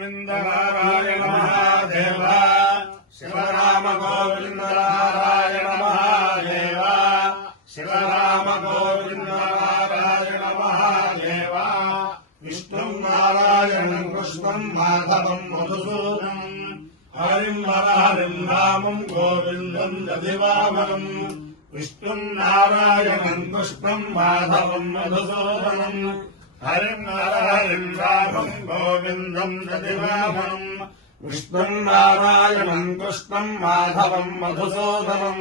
नारायण महादेव शिवराम गोविंद नारायण महादेव शिवराम गोविंद नारायण महादेव विष्णु नारायण कृष्ण माधवं मधुसूदनं हरिं हरिं रामं गोविंदं जदिवामनं विष्णु नारायण कृष्ण माधवं मधुसूदनं हरिं हरिं रामं गोविंदं जदिवामनं विष्णु नारायण कृष्ण माधवं मधुसूदनं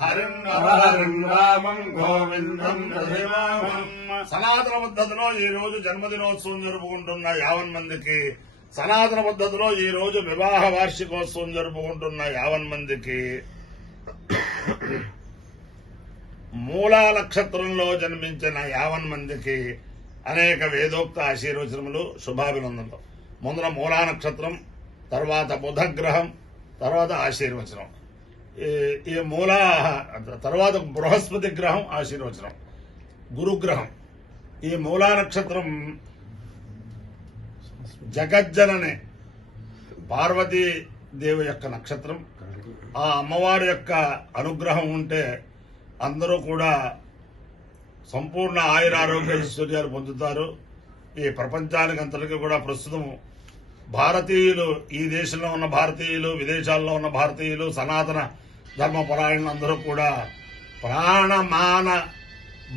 हरिं हरिं रामं गोविंदं जदिवामनं సనాతన పద్ధతిలో ఈ రోజు జన్మదినోత్సవం జరుపుకుంటున్న 50 మందికి, సనాతన పద్ధతిలో ఈ రోజు వివాహ వార్షికోత్సవం జరుపుకుంటున్న 50 మందికి, మూలా నక్షత్రంలో జన్మించిన 50 మందికి అనేక వేదోక్త ఆశీర్వచనములు, శుభాభినందనలు. ముందర మూలా నక్షత్రం, తర్వాత బుధగ్రహం, తర్వాత ఆశీర్వచనం. ఈ మూల తర్వాత బృహస్పతి గ్రహం ఆశీర్వచనం, గురుగ్రహం. ఈ మూలా నక్షత్రం జగజ్జనని పార్వతీదేవి యొక్క నక్షత్రం. ఆ అమ్మవారి యొక్క అనుగ్రహం ఉంటే అందరూ కూడా సంపూర్ణ ఆయురారోగ్య ఐశ్వర్యాలు పొందుతారు. ఈ ప్రపంచానికి అంతటికీ కూడా ప్రస్తుతం భారతీయులు, ఈ దేశంలో ఉన్న భారతీయులు, విదేశాల్లో ఉన్న భారతీయులు, సనాతన ధర్మపరాయణులు అందరూ కూడా ప్రాణమాన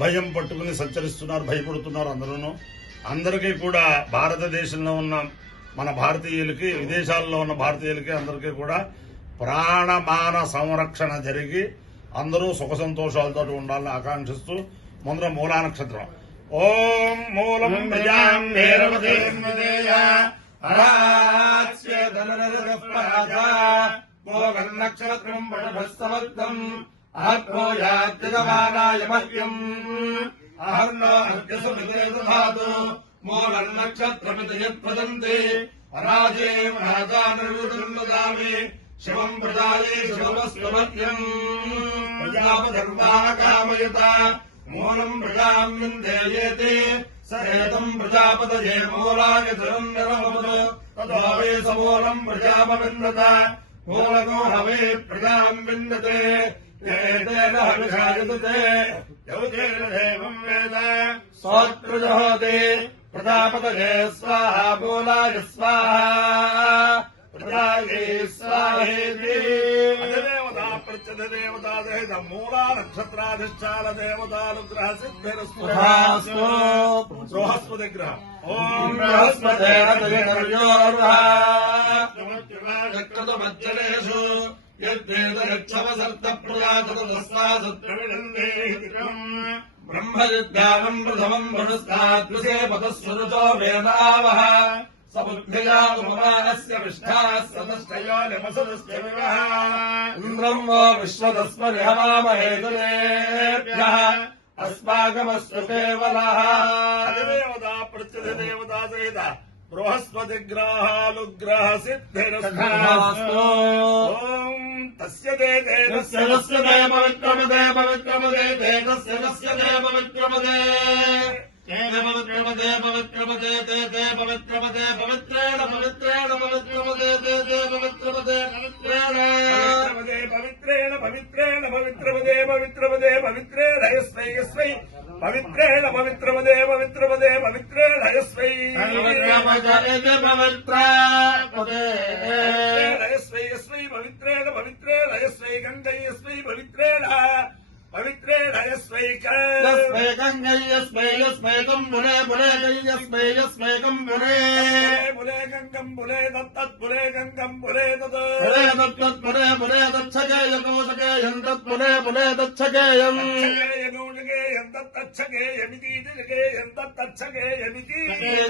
భయం పట్టుకుని సంచరిస్తున్నారు, భయపడుతున్నారు. అందరికీ కూడా భారతదేశంలో ఉన్న మన భారతీయులకి, విదేశాల్లో ఉన్న భారతీయులకి అందరికీ కూడా ప్రాణమాన సంరక్షణ జరిగి అందరూ సుఖ సంతోషాలతో ఉండాలని ఆకాంక్షిస్తూ ముందర మూలా నక్షత్రం. ఓం మూలం నక్షత్రం పటభస్తమర్థం ఆత్మోయాత్యగమానాయ మహ్యం అహర్నో అర్ఘ్యసుమిదేదధాతు మూలం నక్షత్రమితి యత్ప్రదంతే పరాజే మహాజానరుదం దదామి శివం ప్రజాయే శివమస్వమహ్యం ప్రజాపధర్మాః కామయత మూలం ప్రజాం విందేయేతి స ఏతం ప్రజాపతయే మూలాయ ధృవం నిరమముదు తదో వే సమూలం ప్రజామవిందత మూలకో హవే ప్రజాం విందతే ఏతేన హవిషాయతే యౌజేన దేవం వేద సోత్రజహోతి ప్రజాపతయే స్వాహా మూలాయ స్వాహా ప్రజాయే స్వాహేతి అధిదేవతా ప్రత్యధిదేవతా దేవత మూలా నక్షత్రాధిష్టాన దేవతానుగ్రహ సిద్ధిరస్తు. బృహస్పతి గ్రహం. ఓం బృహస్పతే చక్రతమజ్జనేషు యద్వేదయక్షవసర్త ప్రజాతస్మాసత్ప్రవిణన్నేహితం బ్రహ్మవిద్యానం ప్రథమం మనుస్తాద్విషే పదస్వరుచో వేదావహ సబుద్ధ్యా ఉపమానస్య విష్ఠాः సదష్టయో నిమసదస్య వివహ ఇంద్రం వో విశ్వదస్మరిహవామహే దురేభ్యः అస్మాకమస్తు కేవలః. అధిదేవతా ప్రత్యధిదేవతా సహిత బృహస్పతి గ్రహాలుగ్రహ సిద్ధిరస్తు. ఓం తస్య తే తస్య తే పవిత్రమదే పవిత్రమదే తే తస్య తే పవిత్రమదే పవిత్రమదే పవిత్రమదే తే తే పవిత్రమదే పవిత్రేణ పవిత్రేణ పవిత్రమదే తే తే పవిత్రమదే పవిత్రేణ పవిత్రేణ పవిత్రేణ పవిత్రమదే పవిత్రమదే పవిత్రేణ యస్మై యస్మై పవిత్రేణ పవిత్రమదే పవిత్రమదే పవిత్రేణ యస్మై యస్మై యస్మై పవిత్రేణ పవిత్రేణ యస్మై గంగై యస్మై పవిత్రేణ పవిత్రేణ యస్మై గంగై యస్మై యస్మైకం బులే బులే యస్మై యస్మైకం బులే బులే గంగం బులే దత్తత్ బులే గంగం బులే తత్ బులే దత్తత్ బులే బులే దచ్చగేయ కోసగేయం తత్ బులే బులే దచ్చగేయం గేయం దత్తచ్చగేయమితి గేయం దత్తచ్చగేయమితి గేయ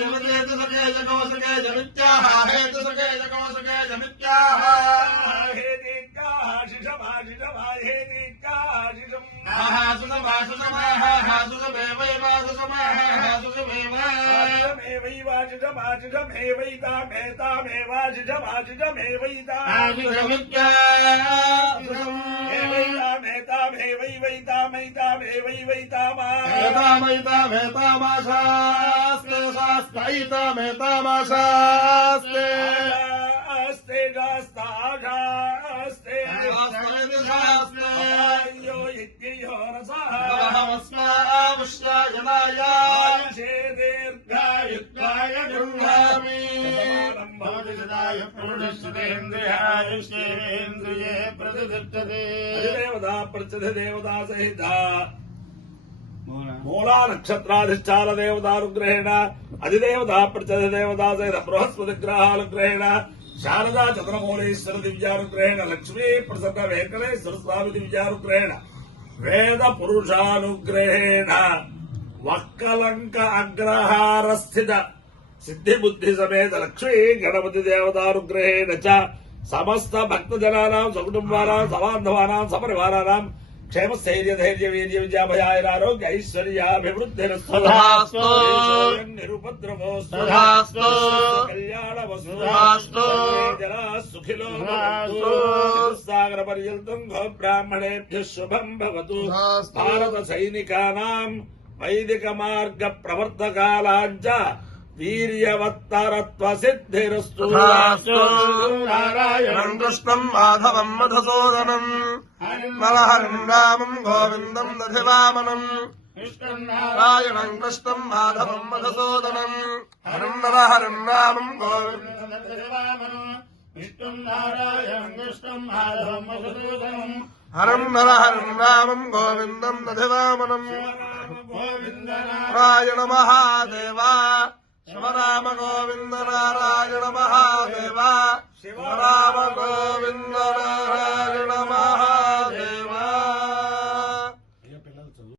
కోసగేయమిత్యాహ హేతు సగేయ కోసగేయమిత్యాహ హేతికాహ శిషభాషిణ దేవతా ప్రత్యధిదేవతా సహిత మూలా నక్షత్రాధిష్టాన దేవతానుగ్రహేణ అధిదేవతా ప్రత్యధిదేవతా సహిత బృహస్పతి గ్రహానుగ్రహేణ శారదా చంద్రమౌళీశ్వర దివ్యానుగ్రహేణ లక్ష్మీ ప్రసన్న వెంకటేశ్వర స్వామి దివ్యానుగ్రహేణ వేద పురుషానుగ్రహేణ వక్కలంక అగ్రహార స్థిత సిద్ధి బుద్ధి సమేత లక్ష్మీ గణపతి దేవతానుగ్రహేణ చ సమస్త భక్తజనానాం సకుటుంబానాం సబాంధవానాం సపరివారానాం క్షేమ స్థైర్య ధైర్య వీర్య విద్యాభయారోగ్య ఐశ్వర్యాభివృద్ధిరస్తు నిరుపద్రవోస్తు కళ్యాణవస్తు జనా సుఖినో సాగర పర్యంతం గో బ్రాహ్మణేభ్య శుభం భవతు భారత సైనికానాం వైదిక మార్గ ప్రవర్తకాలాంచ వీర్యవత్తరత్వ సిద్ధిరస్తు నారాయణం కృష్ణం మాధవం మధుసూదనం నరహరిం రామం గోవిందం దధివామనం నారాయణం కృష్ణం మాధవం మధుసూదనం హరిం నరహరిం రామం గోవిందం దధివామనం విష్ణుం నారాయణం కృష్ణం మాధవం మధుసూదనం హరిం నరహరిం రామం గోవిందం దధివామనం నారాయణ మహాదేవా శివరామ గోవింద నారాయణ మహాదేవ శివరామ గోవింద నారాయణ మహా